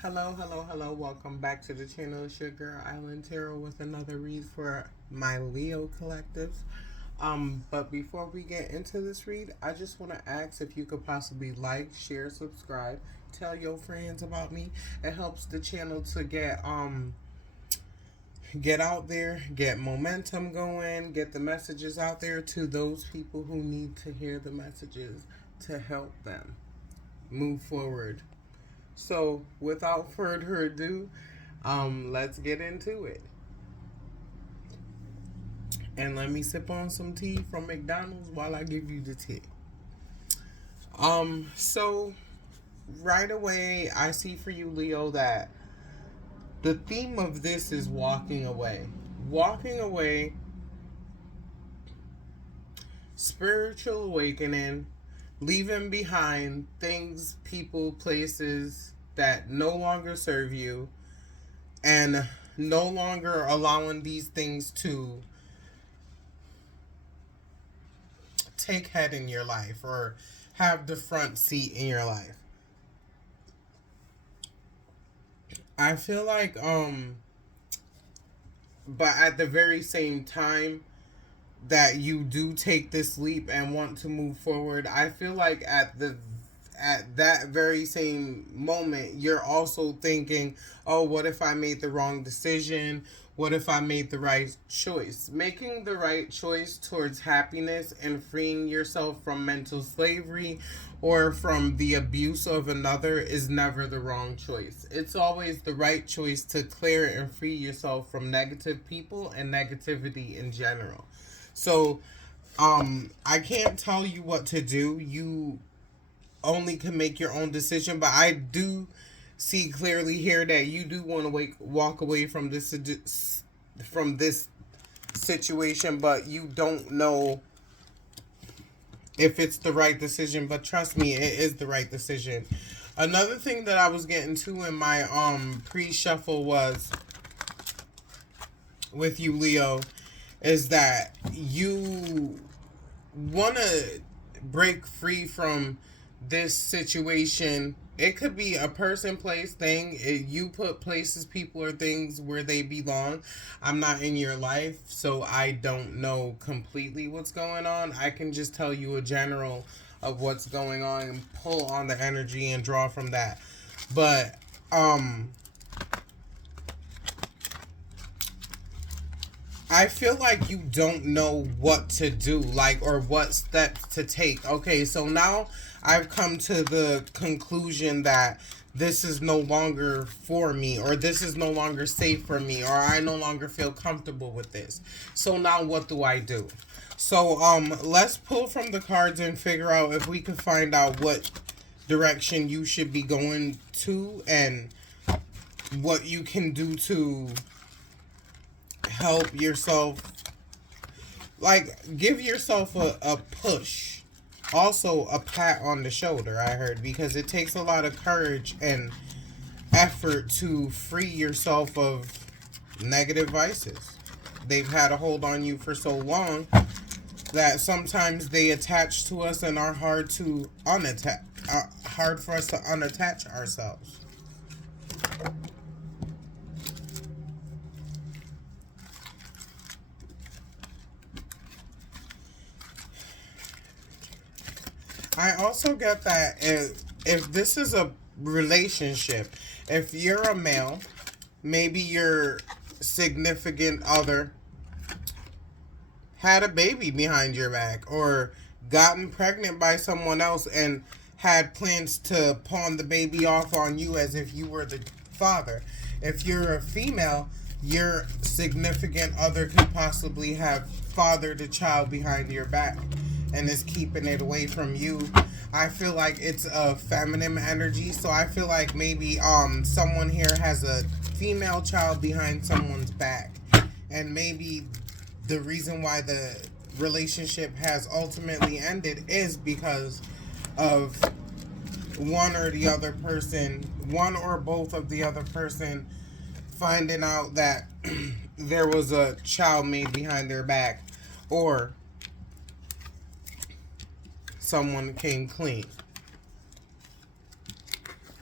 Hello, hello, hello. Welcome back to the channel. It's your girl Islandtaro with another read for my Leo collectives. But before we get into this read, I just want to ask if you could possibly like, share, subscribe, tell your friends about me. It helps the channel to get out there, get momentum going, get the messages out there to those people who need to hear the messages to help them move forward. So, without further ado, let's get into it. And let me sip on some tea from McDonald's while I give you the tea. So right away, I see for you, Leo, that the theme of this is walking away. Walking away, spiritual awakening, leaving behind things, people, places that no longer serve you, and no longer allowing these things to take head in your life or have the front seat in your life. I feel like but at the very same time that you do take this leap and want to move forward, I feel like at that very same moment, you're also thinking, oh, what if I made the wrong decision? What if I made the right choice? Making the right choice towards happiness and freeing yourself from mental slavery or from the abuse of another is never the wrong choice. It's always the right choice to clear and free yourself from negative people and negativity in general. So, I can't tell you what to do. You only can make your own decision, but I do see clearly here that you do want to walk away from this situation, but you don't know if it's the right decision. But trust me, it is the right decision. Another thing that I was getting to in my pre-shuffle was with you, Leo, is that you want to break free from this situation. It could be a person, place, thing. You put places, people, or things where they belong. I'm not in your life, so I don't know completely what's going on. I can just tell you a general of what's going on and pull on the energy and draw from that. But I feel like you don't know what to do, like, or what steps to take. Okay, so now I've come to the conclusion that this is no longer for me, or this is no longer safe for me, or I no longer feel comfortable with this. So now what do I do? So let's pull from the cards and figure out if we can find out what direction you should be going to and what you can do to help yourself, like, give yourself a push, also a pat on the shoulder, I heard, because it takes a lot of courage and effort to free yourself of negative vices. They've had a hold on you for so long that sometimes they attach to us and are hard to unattach, hard for us to unattach ourselves. I also get that if this is a relationship, if you're a male, maybe your significant other had a baby behind your back or gotten pregnant by someone else and had plans to pawn the baby off on you as if you were the father. If you're a female, your significant other could possibly have fathered a child behind your back and is keeping it away from you. I feel like it's a feminine energy, so I feel like maybe someone here has a female child behind someone's back, and maybe the reason why the relationship has ultimately ended is because of one or the other person, one or both of the other person finding out that there was a child made behind their back, or someone came clean,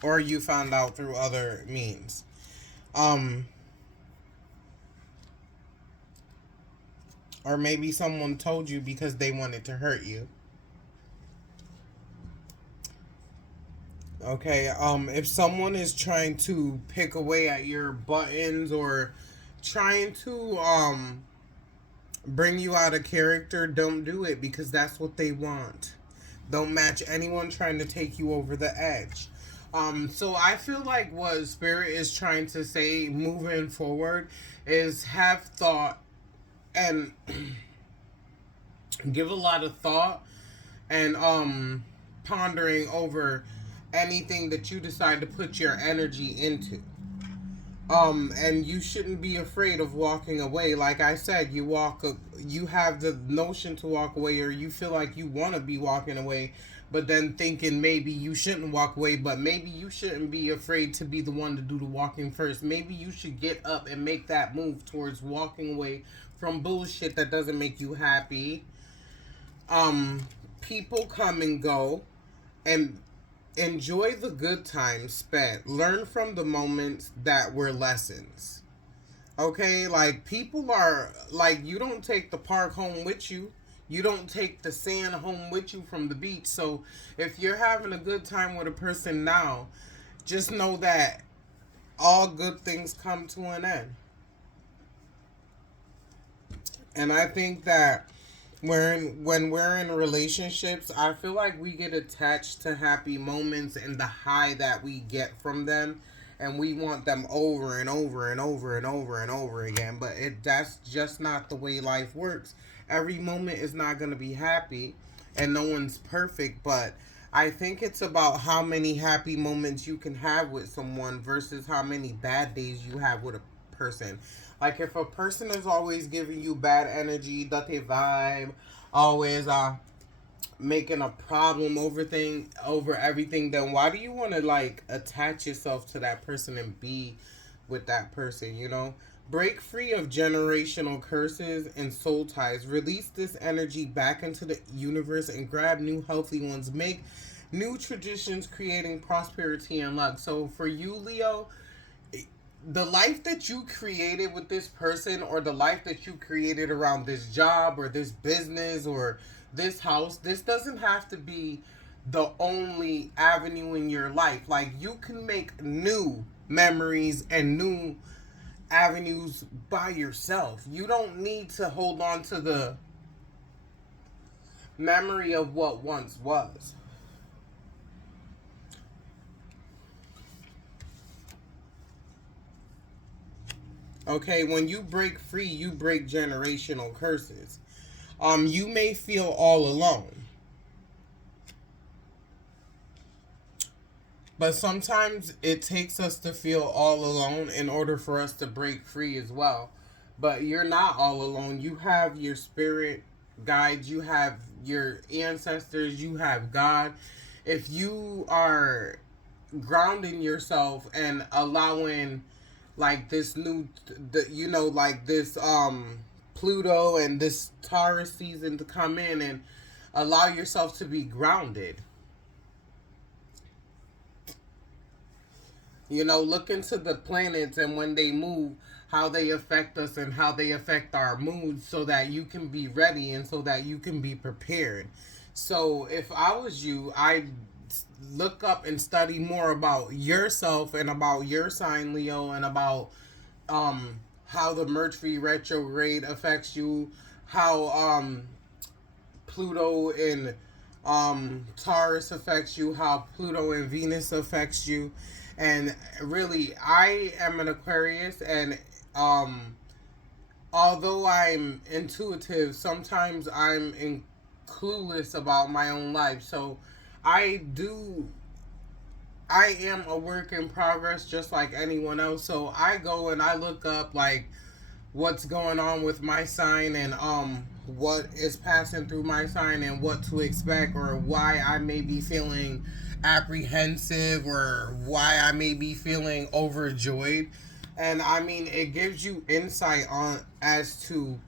or you found out through other means. Um, or maybe someone told you because they wanted to hurt you. Okay, if someone is trying to pick away at your buttons or trying to bring you out of character, don't do it because that's what they want. Don't match anyone trying to take you over the edge. So I feel like what Spirit is trying to say moving forward is have thought and give a lot of thought and pondering over anything that you decide to put your energy into. And you shouldn't be afraid of walking away. Like I said, you have the notion to walk away, or you feel like you want to be walking away, but then thinking maybe you shouldn't walk away, but maybe you shouldn't be afraid to be the one to do the walking first. Maybe you should get up and make that move towards walking away from bullshit that doesn't make you happy. People come and go, and enjoy the good times spent. Learn from the moments that were lessons. Okay, like people are like, you don't take the park home with you. You don't take the sand home with you from the beach. So if you're having a good time with a person now, just know that all good things come to an end. And I think that when we're in relationships, I feel like we get attached to happy moments and the high that we get from them, and we want them over and over and over and over and over again. But that's just not the way life works. Every moment is not going to be happy, and no one's perfect. But I think it's about how many happy moments you can have with someone versus how many bad days you have with a person. Like if a person is always giving you bad energy, dirty vibe, always making a problem over everything, then why do you want to like attach yourself to that person and be with that person, you know? Break free of generational curses and soul ties. Release this energy back into the universe and grab new healthy ones. Make new traditions, creating prosperity and luck. So for you, Leo, the life that you created with this person, or the life that you created around this job or this business or this house, this doesn't have to be the only avenue in your life. Like you can make new memories and new avenues by yourself. You don't need to hold on to the memory of what once was. Okay, when you break free, you break generational curses. You may feel all alone, but sometimes it takes us to feel all alone in order for us to break free as well. But you're not all alone. You have your spirit guides, you have your ancestors, you have God. If you are grounding yourself and allowing like this new like this Pluto and this Taurus season to come in, and allow yourself to be grounded. Look into the planets and when they move, how they affect us and how they affect our moods, so that you can be ready and so that you can be prepared. So if I was you, I'd look up and study more about yourself and about your sign, Leo, and about how the Mercury retrograde affects you, how Pluto in Taurus affects you, how Pluto in Venus affects you. And really, I am an Aquarius, and although I'm intuitive, sometimes clueless about my own life. So I do I am a work in progress just like anyone else. So I go and I look up like what's going on with my sign, and what is passing through my sign and what to expect, or why I may be feeling apprehensive, or why I may be feeling overjoyed. And I mean, it gives you insight on as to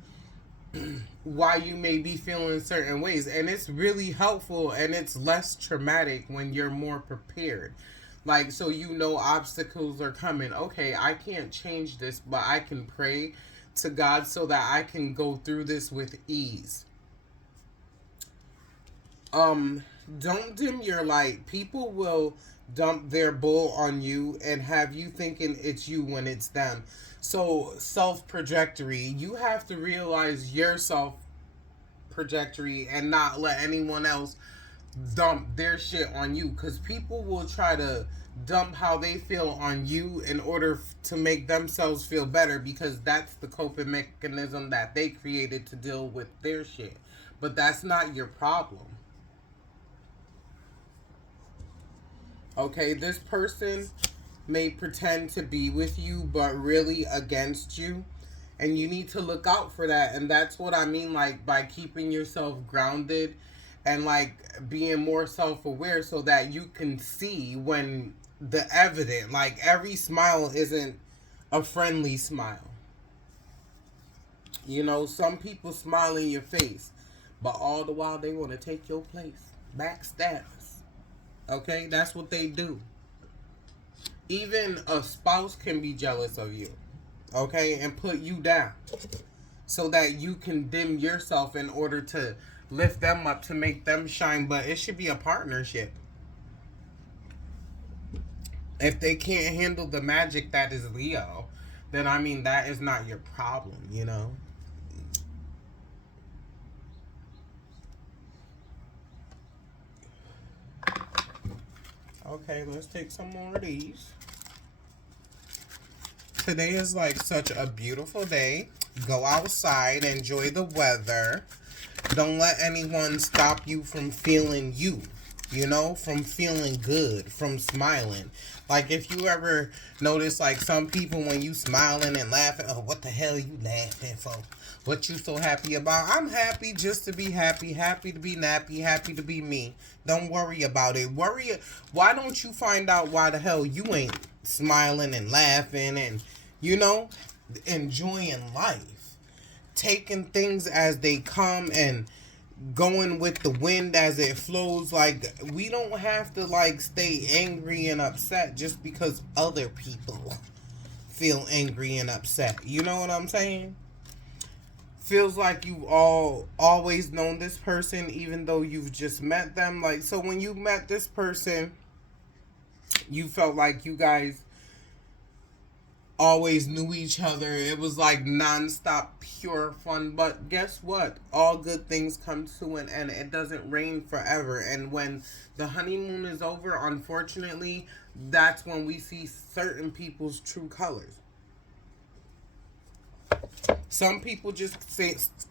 why you may be feeling certain ways, and it's really helpful, and it's less traumatic when you're more prepared. Like, so you know obstacles are coming. Okay, I can't change this, but I can pray to God so that I can go through this with ease. um don't dim your light. People will dump their bull on you and have you thinking it's you when it's them. So self trajectory, you have to realize your self trajectory and not let anyone else dump their shit on you, because people will try to dump how they feel on you in order to make themselves feel better, because that's the coping mechanism that they created to deal with their shit. But that's not your problem. Okay, this person may pretend to be with you but really against you, and you need to look out for that. And that's what I mean, like, by keeping yourself grounded and like being more self-aware so that you can see when the evident, like, every smile isn't a friendly smile. You know, some people smile in your face, but all the while they want to take your place. Backstabbers. Okay, that's what they do. Even a spouse can be jealous of you, okay, and put you down so that you can dim yourself in order to lift them up to make them shine. But it should be a partnership. If they can't handle the magic that is Leo, then I mean, that is not your problem, you know? Okay, let's take some more of these. Today is like such a beautiful day. Go outside, enjoy the weather. Don't let anyone stop you from feeling you, you know, from feeling good, from smiling. Like, if you ever notice, like, some people, when you smiling and laughing, oh, what the hell you laughing for? What you so happy about? I'm happy just to be happy, happy to be nappy, happy to be me. Don't worry about it. Why don't you find out why the hell you ain't smiling and laughing and, you know, enjoying life? Taking things as they come and going with the wind as it flows. Like, we don't have to like stay angry and upset just because other people feel angry and upset. You know what I'm saying? Feels like you've always known this person even though you've just met them. Like, so when you met this person, you felt like you guys always knew each other. It was like nonstop pure fun. But guess what? All good things come to an end. It doesn't rain forever. And when the honeymoon is over, unfortunately, that's when we see certain people's true colors. Some people just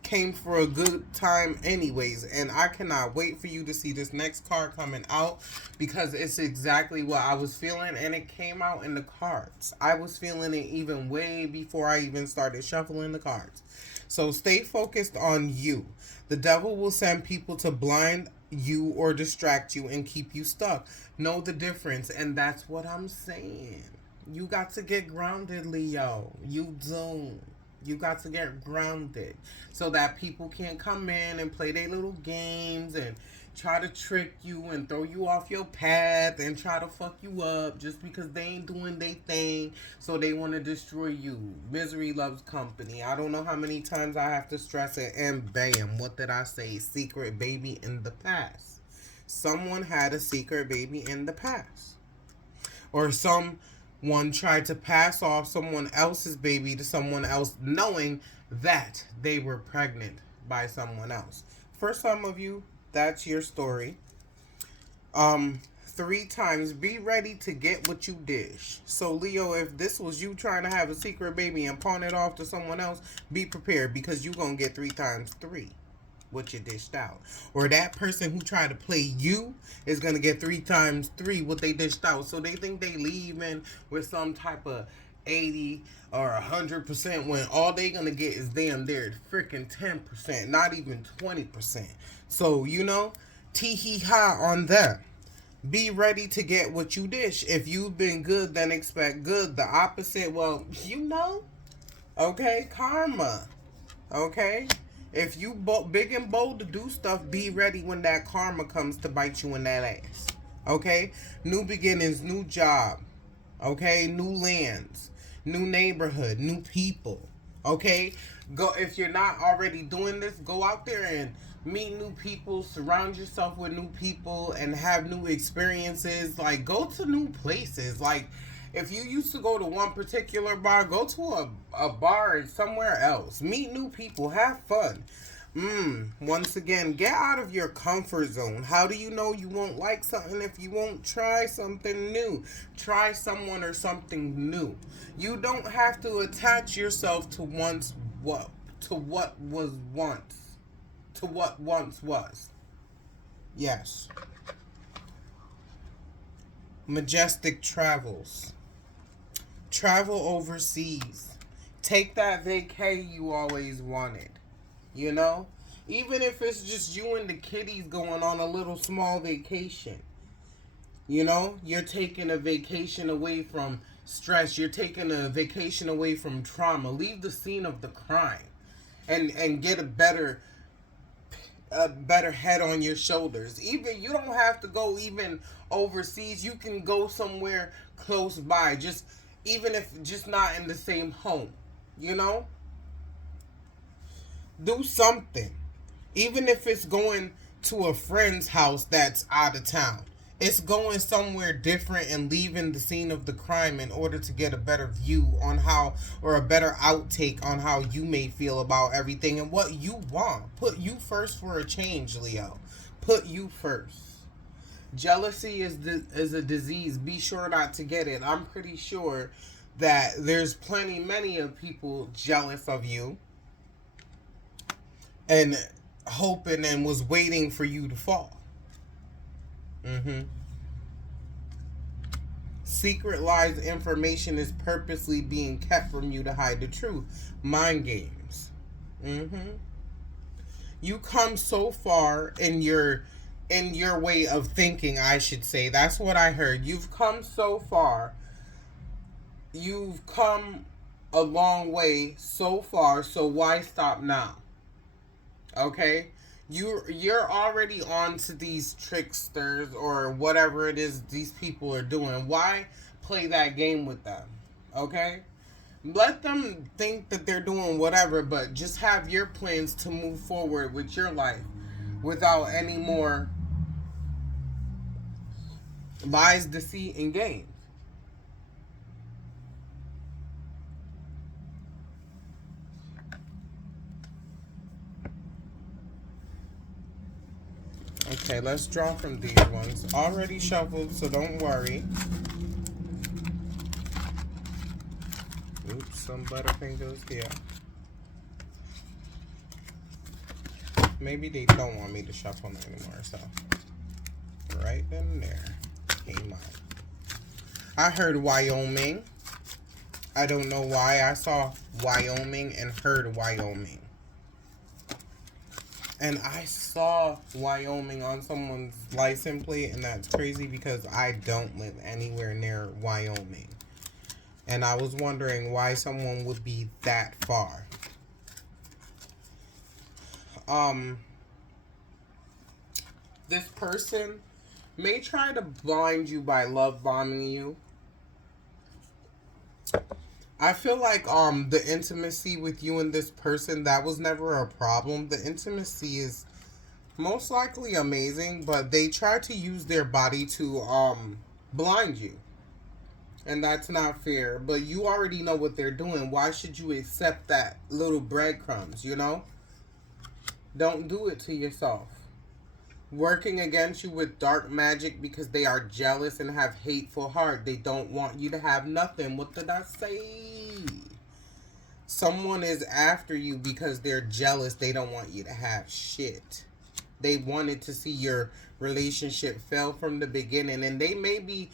came for a good time anyways, and I cannot wait for you to see this next card coming out, because it's exactly what I was feeling, and it came out in the cards. I was feeling it even way before I even started shuffling the cards. So stay focused on you. The devil will send people to blind you or distract you and keep you stuck. Know the difference, and that's what I'm saying. You got to get grounded, Leo. You do. You got to get grounded so that people can't come in and play their little games and try to trick you and throw you off your path and try to fuck you up just because they ain't doing their thing, so they want to destroy you. Misery loves company. I don't know how many times I have to stress it, and bam, what did I say? Secret baby in the past. Someone had a secret baby in the past. Or someone tried to pass off someone else's baby to someone else, knowing that they were pregnant by someone else. For some of you, that's your story. 3 times, be ready to get what you dish. So Leo, if this was you trying to have a secret baby and pawn it off to someone else, be prepared, because you're going to get 3 times 3 what you dished out. Or that person who tried to play you is going to get 3 times 3 what they dished out. So they think they leaving with some type of 80 or 100% when all they going to get is damn their freaking 10%, not even 20%. So, you know, tee-hee-ha on that. Be ready to get what you dish. If you've been good, then expect good. The opposite, well, you know, okay, karma, okay? If you big and bold to do stuff, be ready when that karma comes to bite you in that ass. Okay? New beginnings, new job. Okay? New lands, new neighborhood, new people. Okay? Go, if you're not already doing this, go out there and meet new people, surround yourself with new people and have new experiences. Like, go to new places. Like, if you used to go to one particular bar, go to a bar somewhere else. Meet new people, have fun. Once again, get out of your comfort zone. How do you know you won't like something if you won't try something new? Try someone or something new. You don't have to attach yourself to what was once. To what once was. Yes. Majestic travels. Travel overseas. Take that vacay you always wanted. You know? Even if it's just you and the kiddies going on a little small vacation. You know? You're taking a vacation away from stress. You're taking a vacation away from trauma. Leave the scene of the crime. And get a better head on your shoulders. Even you don't have to go even overseas. You can go somewhere close by. Just even if just not in the same home. You know? Do something. Even if it's going to a friend's house that's out of town. It's going somewhere different and leaving the scene of the crime in order to get a better view on how, or a better outtake on how you may feel about everything and what you want. Put you first for a change, Leo. Put you first. Jealousy is a disease. Be sure not to get it. I'm pretty sure that there's many of people jealous of you and hoping and was waiting for you to fall. Mm-hmm. Secret lies information is purposely being kept from you to hide the truth. Mind games. Mm-hmm. You come so far in your way of thinking, I should say. That's what I heard. You've come so far. You've come a long way so far, so why stop now? Okay? You're already on to these tricksters or whatever it is these people are doing. Why play that game with them? Okay? Let them think that they're doing whatever, but just have your plans to move forward with your life without any more lies, deceit, and games. Okay, let's draw from these ones. Already shuffled, so don't worry. Oops, some butterfingers here. Maybe they don't want me to shuffle anymore, so right in there came out. I heard Wyoming. I don't know why I saw Wyoming and heard Wyoming. And I saw Wyoming on someone's license plate, and that's crazy because I don't live anywhere near Wyoming. And I was wondering why someone would be that far. This person may try to blind you by love bombing you. I feel like the intimacy with you and this person, that was never a problem. The intimacy is most likely amazing, but they try to use their body to blind you. And that's not fair. But you already know what they're doing. Why should you accept that little breadcrumbs, you know? Don't do it to yourself. Working against you with dark magic because they are jealous and have hateful heart. They don't want you to have nothing. What did I say? Someone is after you because they're jealous. They don't want you to have shit. They wanted to see your relationship fail from the beginning, and they may be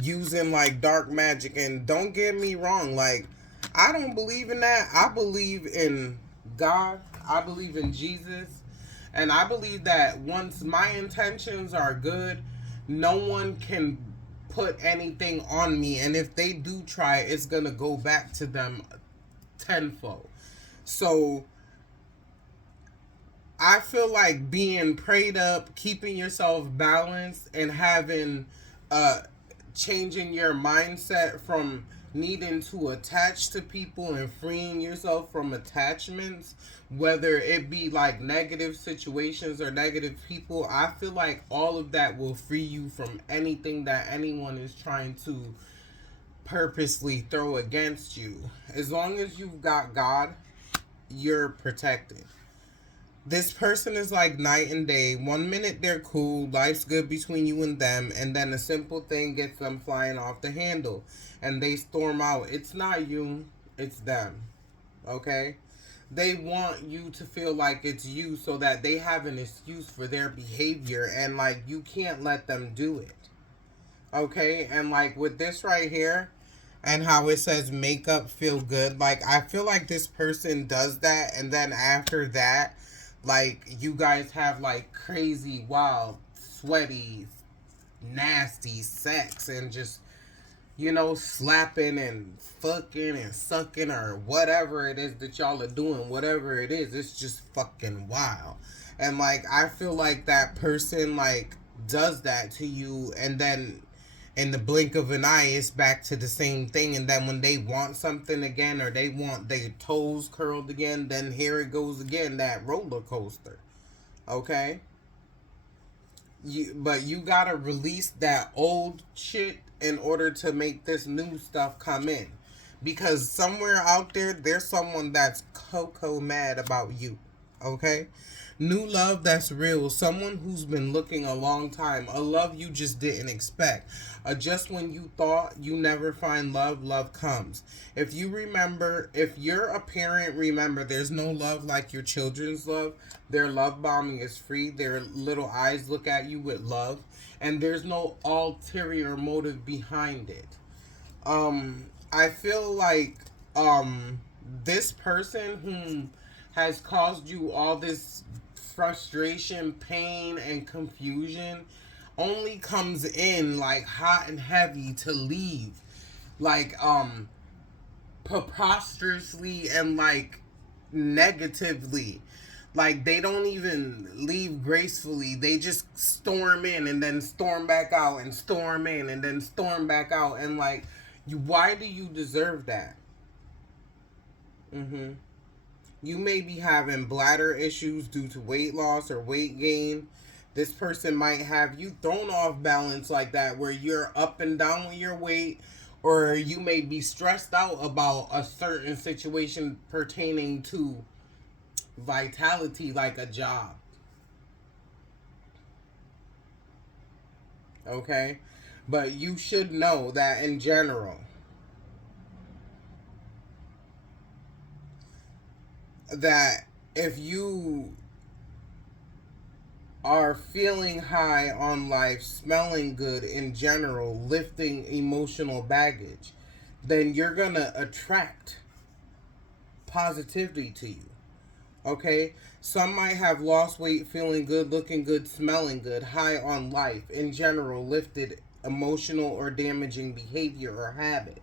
using like dark magic. And don't get me wrong, like, I don't believe in that. I believe in God. I believe in Jesus. And I believe that once my intentions are good, no one can put anything on me. And if they do try, it's going to go back to them tenfold. So I feel like being prayed up, keeping yourself balanced, and having uh changing your mindset from needing to attach to people and freeing yourself from attachments, whether it be like negative situations or negative people. I feel like all of that will free you from anything that anyone is trying to purposely throw against you. As long as you've got God, you're protected. This person is like night and day. One minute they're cool, life's good between you and them, and then a simple thing gets them flying off the handle and they storm out. It's not you, it's them. Okay? They want you to feel like it's you so that they have an excuse for their behavior, and like you can't let them do it. Okay? And like with this right here, and how it says makeup feel good, like I feel like this person does that, and then after that, like you guys have like crazy, wild, sweaty, nasty sex, and just, you know, slapping and fucking and sucking or whatever it is that y'all are doing. Whatever it is, it's just fucking wild. And like I feel like that person like does that to you, and then in the blink of an eye it's back to the same thing. And then when they want something again, or they want their toes curled again, then here it goes again, that roller coaster. Okay? But you gotta release that old shit in order to make this new stuff come in, because somewhere out there there's someone that's cocoa mad about you. Okay? New love that's real, someone who's been looking a long time, a love you just didn't expect. Just when you thought you never find love, love comes. If you remember, if you're a parent, remember there's no love like your children's love. Their love bombing is free. Their little eyes look at you with love, and there's no ulterior motive behind it. I feel like this person whom has caused you all this frustration, pain, and confusion only comes in like hot and heavy to leave, like preposterously and like negatively. Like they don't even leave gracefully. They just storm in and then storm back out, and storm in and then storm back out. And like, you, why do you deserve that? Mm-hmm. You may be having bladder issues due to weight loss or weight gain. This person might have you thrown off balance like that, where you're up and down with your weight, or you may be stressed out about a certain situation pertaining to vitality, like a job. Okay? But you should know that in general, that if you are feeling high on life, smelling good in general, lifting emotional baggage, then you're gonna attract positivity to you. Okay? Some might have lost weight, feeling good, looking good, smelling good, high on life, in general, lifted emotional or damaging behavior or habits.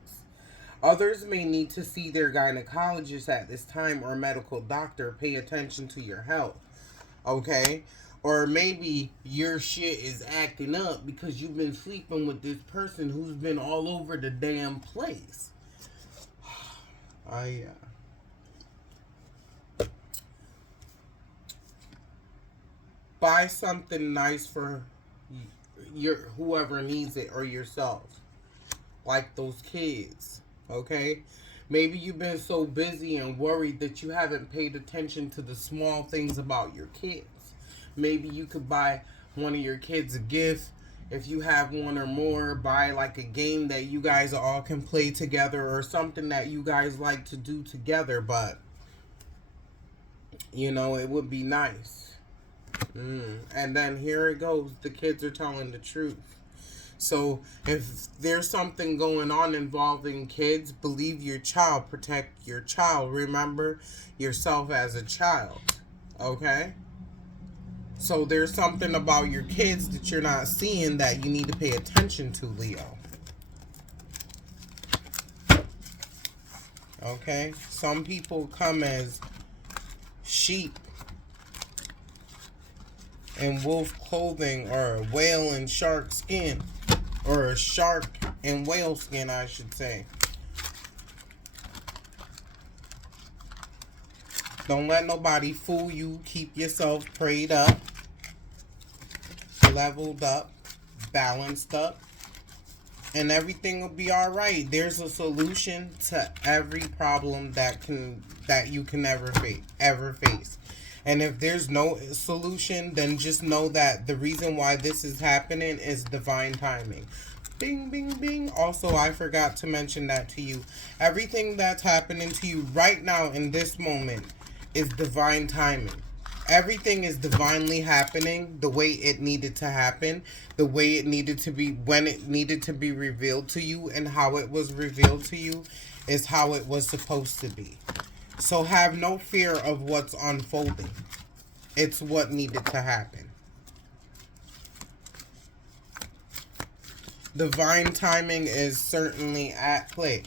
Others may need to see their gynecologist at this time, or medical doctor. Pay attention to your health. Okay? Or maybe your shit is acting up because you've been sleeping with this person who's been all over the damn place. I buy something nice for your whoever needs it, or yourself. Like those kids. Okay? Maybe you've been so busy and worried that you haven't paid attention to the small things about your kids. Maybe you could buy one of your kids a gift. If you have one or more, buy like a game that you guys all can play together, or something that you guys like to do together. But, you know, it would be nice. And then here it goes. The kids are telling the truth. So if there's something going on involving kids, believe your child, protect your child. Remember yourself as a child. Okay? So there's something about your kids that you're not seeing that you need to pay attention to, Leo. Okay? Some people come as sheep in wolf clothing or a whale in shark skin, or a shark in whale skin, I should say. Don't let nobody fool you. Keep yourself prayed up, leveled up, balanced up, and everything will be all right. There's a solution to every problem that you can ever face. And if there's no solution, then just know that the reason why this is happening is divine timing. Bing, bing, bing. Also, I forgot to mention that to you. Everything that's happening to you right now in this moment is divine timing. Everything is divinely happening the way it needed to happen, the way it needed to be, when it needed to be revealed to you, and how it was revealed to you is how it was supposed to be. So have no fear of what's unfolding. It's what needed to happen. Divine timing is certainly at play.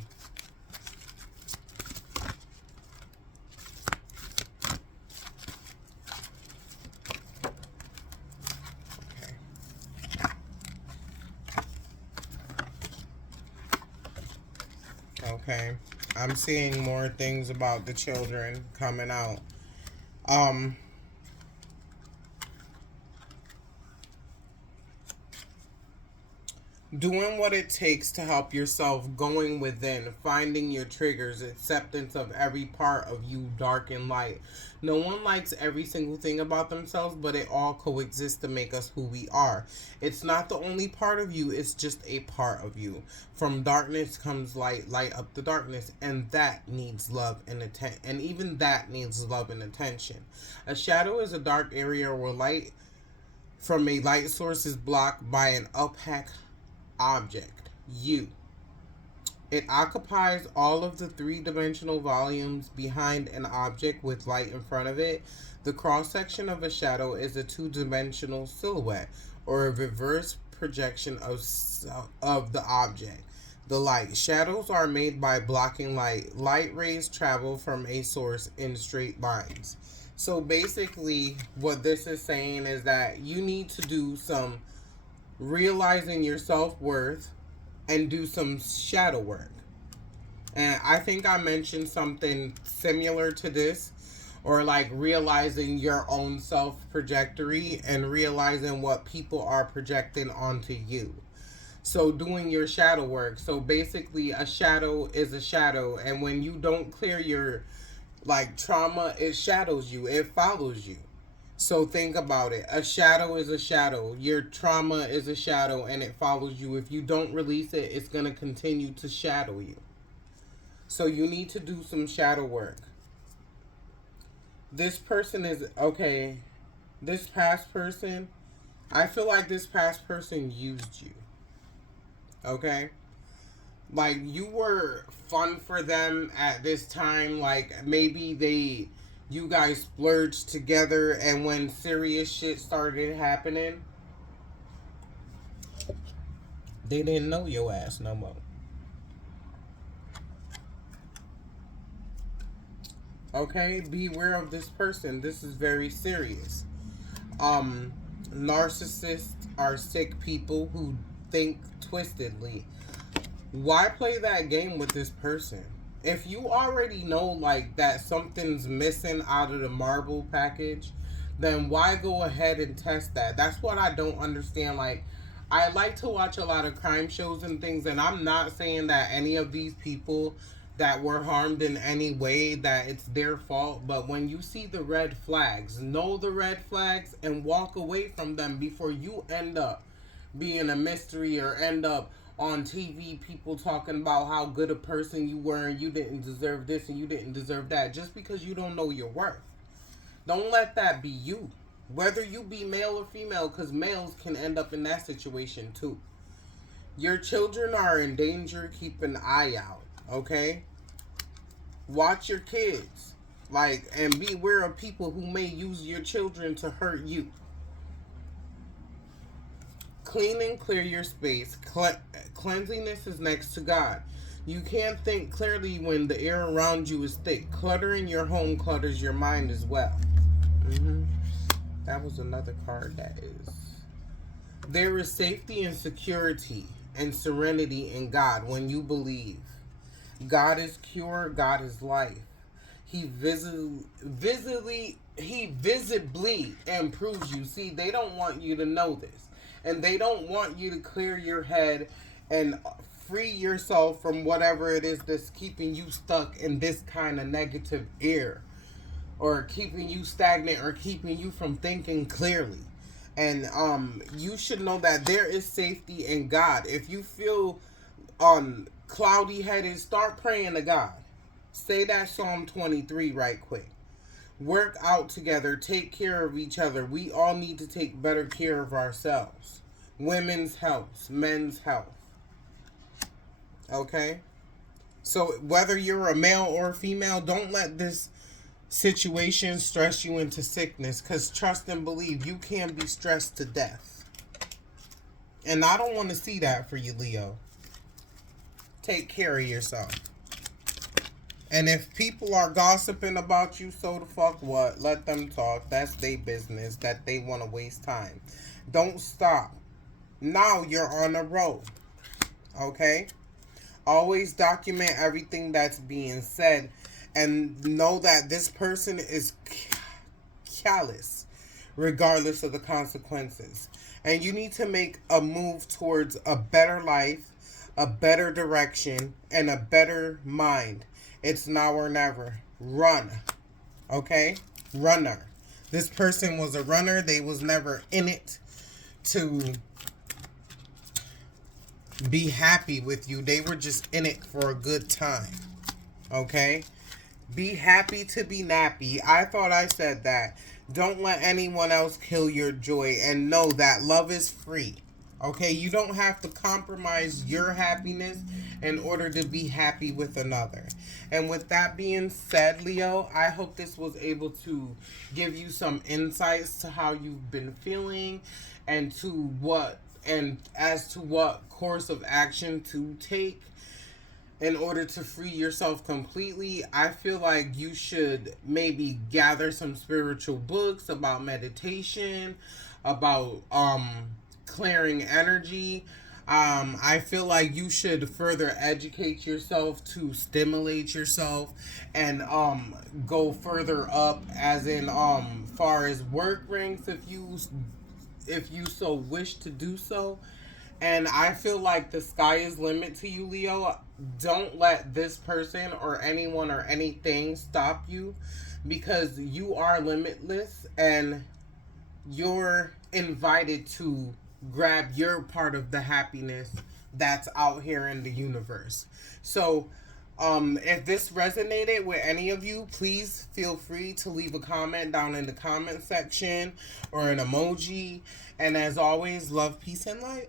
Okay. I'm seeing more things about the children coming out. Doing what it takes to help yourself, going within, finding your triggers, acceptance of every part of you, dark and light. No one likes every single thing about themselves, but it all coexists to make us who we are. It's not the only part of you, it's just a part of you. From darkness comes light, light up the darkness, and that needs love and attention. And even that needs love and attention. A shadow is a dark area where light from a light source is blocked by an opaque object, you. It occupies all of the three-dimensional volumes behind an object with light in front of it. The cross-section of a shadow is a two-dimensional silhouette, or a reverse projection of the object. The light. Shadows are made by blocking light. Light rays travel from a source in straight lines. So basically, what this is saying is that you need to do some realizing your self-worth and do some shadow work. And I think I mentioned something similar to this, or like realizing your own self trajectory and realizing what people are projecting onto you. So doing your shadow work. So basically a shadow is a shadow, and when you don't clear your like trauma, it shadows you, it follows you. So think about it. A shadow is a shadow. Your trauma is a shadow, and it follows you. If you don't release it, it's going to continue to shadow you. So you need to do some shadow work. This person is, okay, this past person, I feel like this past person used you. Okay? Like, you were fun for them at this time. Like, maybe you guys splurged together, and when serious shit started happening, they didn't know your ass no more. Okay, beware of this person. This is very serious. Narcissists are sick people who think twistedly. Why play that game with this person? If you already know like that something's missing out of the marble package, then why go ahead and test that? That's what I don't understand. Like, I like to watch a lot of crime shows and things, and I'm not saying that any of these people that were harmed in any way that it's their fault, but when you see the red flags, know the red flags and walk away from them before you end up being a mystery or end up on TV, people talking about how good a person you were and you didn't deserve this and you didn't deserve that, just because you don't know your worth. Don't let that be you. Whether you be male or female, because males can end up in that situation too. Your children are in danger. Keep an eye out, okay? Watch your kids. Like, and beware of people who may use your children to hurt you. Clean and clear your space. Cleanliness is next to God. You can't think clearly when the air around you is thick. Clutter in your home clutters your mind as well. That was another card that is. There is safety and security and serenity in God when you believe. God is cure, God is life. He visibly improves you. See, they don't want you to know this. And they don't want you to clear your head and free yourself from whatever it is that's keeping you stuck in this kind of negative air, or keeping you stagnant, or keeping you from thinking clearly. And you should know that there is safety in God. If you feel cloudy headed, start praying to God. Say that Psalm 23 right quick. Work out together, take care of each other. We all need to take better care of ourselves. Women's health, men's health. Okay? So whether you're a male or a female, don't let this situation stress you into sickness, because trust and believe, you can be stressed to death. And I don't want to see that for you, Leo. Take care of yourself. And if people are gossiping about you, so the fuck what? Let them talk. That's their business, that they want to waste time. Don't stop. Now you're on a roll. Okay? Always document everything that's being said, and know that this person is callous regardless of the consequences. And you need to make a move towards a better life, a better direction, and a better mind. It's now or never. Run. Okay? Runner. This person was a runner. They was never in it to be happy with you. They were just in it for a good time. Okay? Be happy to be nappy. I thought I said that. Don't let anyone else kill your joy, and know that love is free. Okay? You don't have to compromise your happiness in order to be happy with another. And with that being said, Leo, I hope this was able to give you some insights to how you've been feeling, and as to what course of action to take in order to free yourself completely. I feel like you should maybe gather some spiritual books about meditation, about clearing energy. I feel like you should further educate yourself to stimulate yourself, and go further up, as in far as work ranks, if you so wish to do so. And I feel like the sky is limit to you, Leo. Don't let this person or anyone or anything stop you, because you are limitless, and you're invited to grab your part of the happiness that's out here in the universe. So if this resonated with any of you, please feel free to leave a comment down in the comment section, or an emoji. And as always, love, peace, and light.